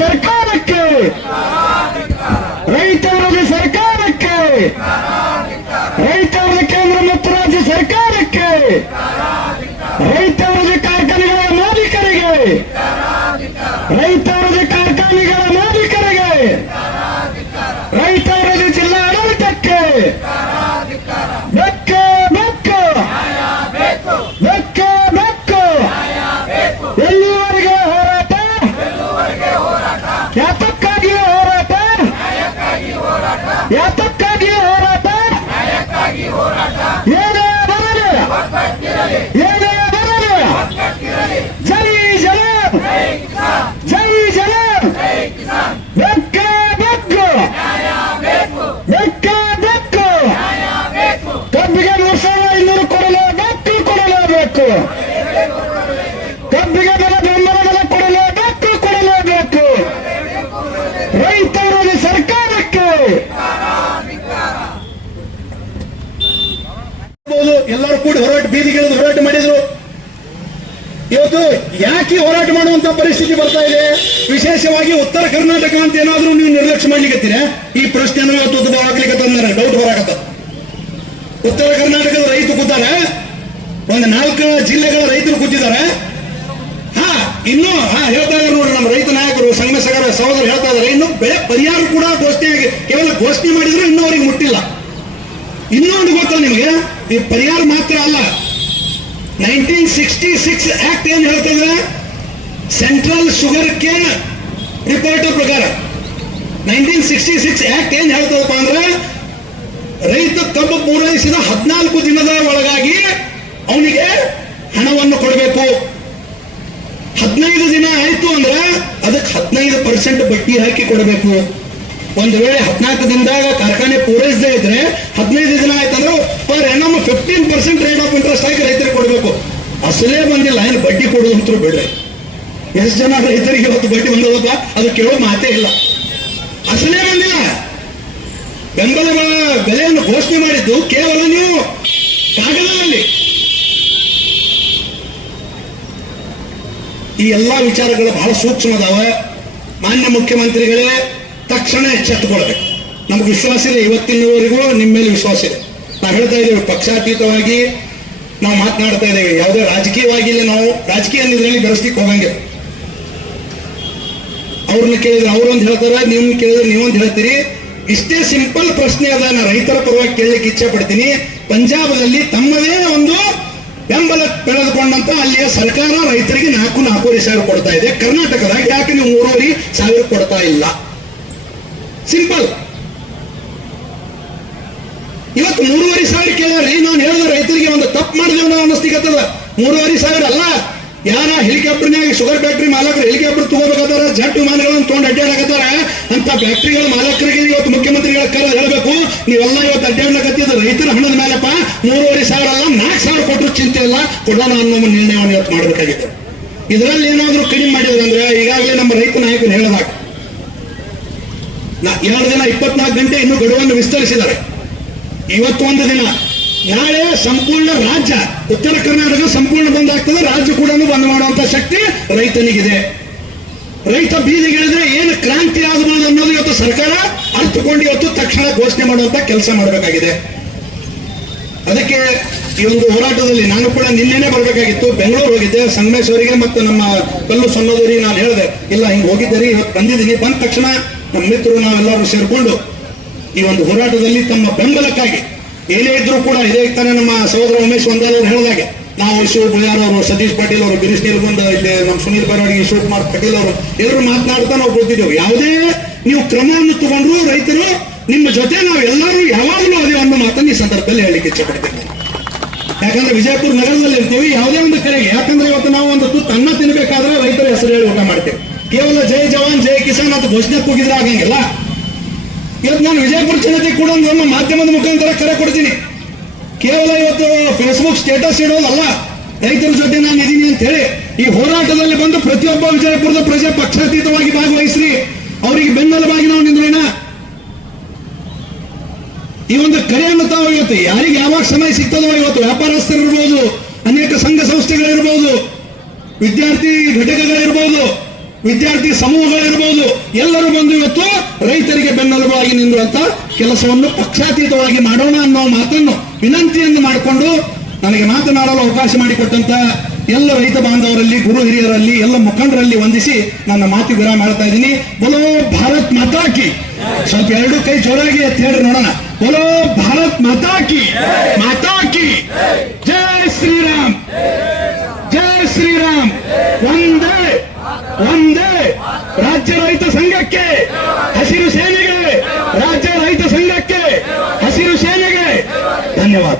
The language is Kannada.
ರೈತ ಯಾತಕ್ಕಾಗಿ ಎಲ್ಲರೂ ಕೂಡಿ ಹೋರಾಟ, ಬೀದಿಗಿಳಿದು ಹೋರಾಟ ಮಾಡಿದ್ರು. ಇವತ್ತು ಯಾಕೆ ಹೋರಾಟ ಮಾಡುವಂತ ಪರಿಸ್ಥಿತಿ ಬರ್ತಾ ಇದೆ? ವಿಶೇಷವಾಗಿ ಉತ್ತರ ಕರ್ನಾಟಕ ಅಂತ ಏನಾದ್ರೂ ನೀವು ನಿರ್ಲಕ್ಷ್ಯ ಮಾಡ್ಲಿಕ್ಕೆ ಈ ಪ್ರಶ್ನೆಯನ್ನು ಇವತ್ತು ತಂದಾರೆ ಡೌಟ್ ಹೊರಾಕತ್ತ ಉತ್ತರ ಕರ್ನಾಟಕದ ರೈತರು ಕೂತಾರೆ. ಒಂದು ನಾಲ್ಕು ಜಿಲ್ಲೆಗಳ ರೈತರು ಕೂತಿದ್ದಾರೆ ಹಾ, ಇನ್ನು, ಹಾ, ಹೇಳ್ತಾ ಇದ್ದಾರೆ ನೋಡಿ ನಮ್ಮ ರೈತ ನಾಯಕರು ಸಂಘ ಸಹೋದರ ಹೇಳ್ತಾ ಇದಾರೆ. ಇನ್ನು ಬೆಳೆ ಪರಿಹಾರ ಕೂಡ ಘೋಷಣೆ ಕೇವಲ ಘೋಷಣೆ ಮಾಡಿದ್ರು ಇನ್ನೂ ಅವ್ರಿಗೆ ಮುಟ್ಟಿಲ್ಲ. ಇನ್ನೊಂದು ಗೊತ್ತಲ್ಲ ನಿಮಗೆ? ಈ ಪರಿಹಾರ ಮಾತ್ರ ಅಲ್ಲ. ನೈನ್ಟೀನ್ ಸಿಕ್ಸ್ಟಿ ಸಿಕ್ಸ್ ಆಕ್ಟ್ ಏನ್ ಹೇಳ್ತದೆ ಸೆಂಟ್ರಲ್ ಶುಗರ್ ಕೇನ್ ರಿಪೋರ್ಟ್ ಪ್ರಕಾರ. ನೈನ್ಟೀನ್ ಸಿಕ್ಸ್ಟಿ ಸಿಕ್ಸ್ ಆಕ್ಟ್ ಏನ್ ಹೇಳ್ತದಪ್ಪ ಅಂದ್ರೆ, ರೈತ ಕಬ್ಬು ಪೂರೈಸಿದ ಹದಿನಾಲ್ಕು ದಿನದ ಒಳಗಾಗಿ ಅವನಿಗೆ ಹಣವನ್ನು ಕೊಡಬೇಕು. ಹದಿನೈದು ದಿನ ಆಯ್ತು ಅಂದ್ರೆ ಅದಕ್ಕೆ ಹದಿನೈದು ಪರ್ಸೆಂಟ್ ಬಡ್ಡಿ ಹಾಕಿ ಕೊಡಬೇಕು. ಒಂದು ವೇಳೆ ಹದಿನಾಲ್ಕು ದಿನದಾಗ ಕಾರ್ಖಾನೆ ಪೂರೈಸದೇ ಇದ್ರೆ ಹದಿನೈದು ದಿನ ಆಯ್ತಂದ್ರೆ per annum fifteen percent rate of interest ಹಾಕಿ ರೈತರಿಗೆ ಕೊಡಬೇಕು ಅಸಲೇ ಬಂದಿಲ್ಲ ಏನು ಬಡ್ಡಿ ಕೊಡುವಂತರು ಬಿಡ್ರಿ. ಎಷ್ಟು ಜನ ರೈತರಿಗೆ ಇವತ್ತು ಬಡ್ಡಿ ಬಂದವಪ್ಪ ಅದು ಕೇಳೋ ಮಾತೇ ಇಲ್ಲ. ಅಸಲೇ ಬಂದಿಲ್ಲ. ಬೆಂಬಲ ಬೆಲೆಯನ್ನು ಘೋಷಣೆ ಮಾಡಿದ್ದು ಕೇವಲ ನೀವು. ಕಾಗದದಲ್ಲಿ. ಈ ಎಲ್ಲಾ ವಿಚಾರಗಳು ಬಹಳ ಸೂಕ್ಷ್ಮದಾವ. ಮಾನ್ಯ ಮುಖ್ಯಮಂತ್ರಿಗಳೇ, ತಕ್ಷಣ ಎಚ್ಚೆತ್ತುಕೊಳ್ಬೇಕು ನಮ್ಗೆ ವಿಶ್ವಾಸ ಇದೆ, ಇವತ್ತಿನವರೆಗೂ ನಿಮ್ಮ ಮೇಲೆ ವಿಶ್ವಾಸ ಇದೆ. ನಾವು ಹೇಳ್ತಾ ಇದ್ದೇವೆ ಪಕ್ಷಾತೀತವಾಗಿ ನಾವು ಮಾತನಾಡ್ತಾ ಇದ್ದೇವೆ. ಯಾವುದೇ ರಾಜಕೀಯವಾಗಿ ನಾವು. ರಾಜಕೀಯ ಇದರಲ್ಲಿ ಬೆರೆಸ್ಲಿಕ್ಕೆ ಹೋಗಂಗೆ. ಅವ್ರನ್ನ ಕೇಳಿದ್ರೆ ಅವ್ರೊಂದು ಹೇಳ್ತಾರ ನಿಮ್ ಕೇಳಿದ್ರೆ ನೀವೊಂದು ಹೇಳ್ತೀರಿ. ಇಷ್ಟೇ ಸಿಂಪಲ್ ಪ್ರಶ್ನೆ ಅದ. ನಾನು ರೈತರ ಪರವಾಗಿ ಕೇಳಲಿಕ್ಕೆ ಇಚ್ಛೆ ಪಡ್ತೀನಿ. ಪಂಜಾಬದಲ್ಲಿ ತಮ್ಮದೇ ಒಂದು ಬೆಂಬಲ ಬೆಳೆದುಕೊಂಡಂತ ಅಲ್ಲಿಯ ಸರ್ಕಾರ ರೈತರಿಗೆ ನಾಲ್ಕು ನಾಲ್ಕೂವರೆ ಸಾವಿರ ಕೊಡ್ತಾ ಇದೆ. ಕರ್ನಾಟಕದಾಗ ಯಾಕೆ ನೀವು ಮೂರುವರೆ ಸಾವಿರ ಕೊಡ್ತಾ ಇಲ್ಲ? ಸಿಂಪಲ್ ಇವತ್ತು ಮೂರುವರೆ ಸಾವಿರ ಕೇಳಿದ್ರಿ ನಾನು ಹೇಳಿದ ರೈತರಿಗೆ ಒಂದು ತಪ್ಪು ಮಾಡಿದೇವ್ ನಾವು ಅನ್ನಿಸ್ತಿಗತ್ತದ ಮೂರುವರೆ ಸಾವಿರ ಅಲ್ಲ. ಯಾರ ಹೆಲಿಕಾಪ್ಟರ್ನಾಗ ಶುಗರ್ ಫ್ಯಾಕ್ಟ್ರಿ ಮಾಲಕರು ಹೆಲಿಕಾಪ್ಟರ್ ತಗೋಬೇಕಾದ್ರೆ ಜಟ್ ವಿಮಾನಗಳನ್ನು ತೊಗೊಂಡು ಅಡ್ಡಾಡಕತ್ತಾರ ಅಂತ ಫ್ಯಾಕ್ಟ್ರಿಗಳ ಮಾಲಕರಿಗೆ ಇವತ್ತು ಮುಖ್ಯಮಂತ್ರಿಗಳ ಕರೆದು ಹೇಳಬೇಕು, ನೀವೆಲ್ಲ ಇವತ್ತು ಅಡ್ಡಾಡ್ಲಕತ್ತಿದ ರೈತರ ಹಣದ ಮೇಲಪ್ಪ. ಮೂರುವರೆ ಸಾವಿರ ಅಲ್ಲ, ನಾಲ್ಕು ಸಾವಿರ ಕೊಟ್ಟರು ಚಿಂತೆ ಇಲ್ಲ. ಕೊಡೋಣ ಅನ್ನೋ ನಿರ್ಣಯವನ್ನು ಇವತ್ತು ಮಾಡಬೇಕಾಗಿತ್ತು. ಇದರಲ್ಲಿ ಏನಾದರೂ ಕಡಿಮೆ ಮಾಡಿದ್ರಂದ್ರೆ ಈಗಾಗಲೇ ನಮ್ಮ ರೈತ ನಾಯಕರು ಹೇಳಿದಾಗ. ಎರಡು ದಿನ ಇಪ್ಪತ್ನಾಲ್ಕು ಗಂಟೆ ಇನ್ನೂ ಗಡುವನ್ನು ವಿಸ್ತರಿಸಿದ್ದಾರೆ. ಇವತ್ತು ಒಂದು ದಿನ. ನಾಳೆ ಸಂಪೂರ್ಣ ರಾಜ್ಯ, ಉತ್ತರ ಕರ್ನಾಟಕ ಸಂಪೂರ್ಣ ಬಂದ್ ಆಗ್ತದೆ. ರಾಜ್ಯ ಕೂಡ ಬಂದ್ ಮಾಡುವಂತ ಶಕ್ತಿ ರೈತನಿಗಿದೆ. ರೈತ ಬೀದಿಗಿಳಿದ್ರೆ ಏನು ಕ್ರಾಂತಿ ಆಗಬಹುದು ಅನ್ನೋದು ಇವತ್ತು ಸರ್ಕಾರ ಅರ್ಥಕೊಂಡು ಇವತ್ತು ತಕ್ಷಣ ಘೋಷಣೆ ಮಾಡುವಂತ ಕೆಲಸ ಮಾಡಬೇಕಾಗಿದೆ. ಅದಕ್ಕೆ ಈ ಒಂದು ಹೋರಾಟದಲ್ಲಿ ನಾನು ಕೂಡ ನಿನ್ನೆನೆ ಬರಬೇಕಾಗಿತ್ತು. ಬೆಂಗಳೂರು ಹೋಗಿದ್ದೆ. ಸಂಗಮೇಶ್ವರಿಗೆ ಮತ್ತು ನಮ್ಮ ಕಲ್ಲು ಸಣ್ಣದವರಿಗೆ ನಾನು ಹೇಳಿದೆ, ಇಲ್ಲ, ಹಿಂಗ್ ಹೋಗಿದ್ದೀರಿ, ಇವತ್ತು ಬಂದಿದ್ದೀನಿ. ಬಂದ ತಕ್ಷಣ ನಮ್ಮ ಮಿತ್ರರು ನಾವೆಲ್ಲರೂ ಸೇರ್ಕೊಂಡು ಈ ಒಂದು ಹೋರಾಟದಲ್ಲಿ ತಮ್ಮ ಬೆಂಬಲಕ್ಕಾಗಿ ಏನೇ ಇದ್ರೂ ಕೂಡ ಇದೇ ತಾನೇ ನಮ್ಮ ಸಹೋದರ ಉಮೇಶ್ ಒಂದಾಲ್ ಅವರು ಹೇಳಿದಾಗೆ ನಾವು ಶಿವ ಬುಯಾರ್ ಅವರು, ಸತೀಶ್ ಪಾಟೀಲ್ ಅವರು, ಗಿರೀಶ್ ನೀಲ್ಗುಂದ, ಇಲ್ಲಿ ನಮ್ಮ ಸುನೀಲ್ ಬರವಣಿಗೆ ಶಿವಕುಮಾರ್ ಪಾಟೀಲ್ ಅವರು, ಎಲ್ಲರೂ ಮಾತನಾಡ್ತಾ ನಾವು ಗೊತ್ತಿದ್ದೇವೆ ಯಾವುದೇ ನೀವು ಕ್ರಮವನ್ನು ತಗೊಂಡ್ರು ರೈತರು ನಿಮ್ಮ ಜೊತೆ ನಾವು ಎಲ್ಲರೂ ಯಾವಾಗಲೂ ಅದೇ ಒಂದು ಮಾತನ್ನು ಈ ಸಂದರ್ಭದಲ್ಲಿ ಹೇಳಲಿಕ್ಕೆ ಇಚ್ಛೆ ಪಡ್ತೇನೆ ಯಾಕಂದ್ರೆ ವಿಜಯಪುರ ನಗರದಲ್ಲಿ ಇರ್ತೀವಿ, ಯಾವುದೇ ಒಂದು ಕರೆಗೆ. ಯಾಕಂದ್ರೆ ಇವತ್ತು ನಾವು ಒಂದು ತುತ್ತು ಅನ್ನ ತಿನ್ಬೇಕಾದ್ರೆ ರೈತರ ಹೆಸರು ಹೇಳಿ ಊಟ ಮಾಡ್ತೇವೆ. ಕೇವಲ ಜೈ ಜವಾನ್, ಜೈ ಕಿಸಾನ್ ಅಂತ ಘೋಷಣೆ ಕೂಗಿದ್ರೆ ಆಗಂಗಿಲ್ಲ. ಇವತ್ತು ನಾನು ವಿಜಯಪುರ ಜನತೆ ಕೂಡ ನಮ್ಮ ಮಾಧ್ಯಮದ ಮುಖಾಂತರ ಕರೆ ಕೊಡ್ತೀನಿ. ಕೇವಲ ಇವತ್ತು ಫೇಸ್ಬುಕ್ ಸ್ಟೇಟಸ್ ಇಡೋದಲ್ಲ ರೈತರ ಜೊತೆ ನಾನು ಇದ್ದೀನಿ ಅಂತ ಹೇಳಿ ಈ ಹೋರಾಟದಲ್ಲಿ ಬಂದು ಪ್ರತಿಯೊಬ್ಬ ವಿಜಯಪುರದ ಪ್ರಜೆ ಪಕ್ಷಾತೀತವಾಗಿ ಭಾಗವಹಿಸ್ರಿ. ಅವರಿಗೆ ಬೆನ್ನೆಲುಬಾಗಿ ನಾವು ನಿಂದ್ರೋಣ. ಈ ಒಂದು ಕರೆಯನ್ನು ತಾವು ಇವತ್ತು ಯಾರಿಗೆ ಯಾವಾಗ ಸಮಯ ಸಿಗ್ತದೋ ಇವತ್ತು ವ್ಯಾಪಾರಸ್ಥರು ಇರ್ಬೋದು ಅನೇಕ ಸಂಘ ಸಂಸ್ಥೆಗಳಿರ್ಬೋದು, ವಿದ್ಯಾರ್ಥಿ ಘಟಕಗಳಿರ್ಬೋದು ವಿದ್ಯಾರ್ಥಿ ಸಮೂಹಗಳಿರ್ಬೋದು, ಎಲ್ಲರೂ ಬಂದು ಇವತ್ತು ರೈತರಿಗೆ ಬೆನ್ನೆಲುಬಾಗಿ ನಿಲ್ಲುವಂತ ಕೆಲಸವನ್ನು ಪಕ್ಷಾತೀತವಾಗಿ ಮಾಡೋಣ ಅನ್ನೋ ಮಾತನ್ನು ವಿನಂತಿಯನ್ನು ಮಾಡಿಕೊಂಡು ನನಗೆ ಮಾತನಾಡಲು ಅವಕಾಶ ಮಾಡಿಕೊಟ್ಟಂತ ಎಲ್ಲ ರೈತ ಬಾಂಧವರಲ್ಲಿ, ಗುರು ಹಿರಿಯರಲ್ಲಿ, ಎಲ್ಲ ಮುಖಂಡರಲ್ಲಿ ವಂದಿಸಿ ನನ್ನ ಮಾತು ವಿರಾಮ ಮಾಡ್ತಾ ಇದ್ದೀನಿ. ಬಲೋ ಭಾರತ್ ಮಾತಾಕಿ ಸ್ವಲ್ಪ ಎರಡು ಕೈ ಜೋರಾಗಿ ಹೇಳಿ ನೋಡೋಣ. ಬಲೋ ಭಾರತ್ ಮಾತಾಕಿ ಮಾತಾಕಿ ಜೈ ಶ್ರೀರಾಮ್. ಜೈ ಶ್ರೀರಾಮ್. ಒಂದೇ ಒಂದೇ ರಾಜ್ಯ ರೈತ ಸಂಘಕ್ಕೆ ಹಸಿರು ಸೇನೆಗೆ ರಾಜ್ಯ ರೈತ ಸಂಘಕ್ಕೆ ಹಸಿರು ಸೇನೆಗೆ ಧನ್ಯವಾದ.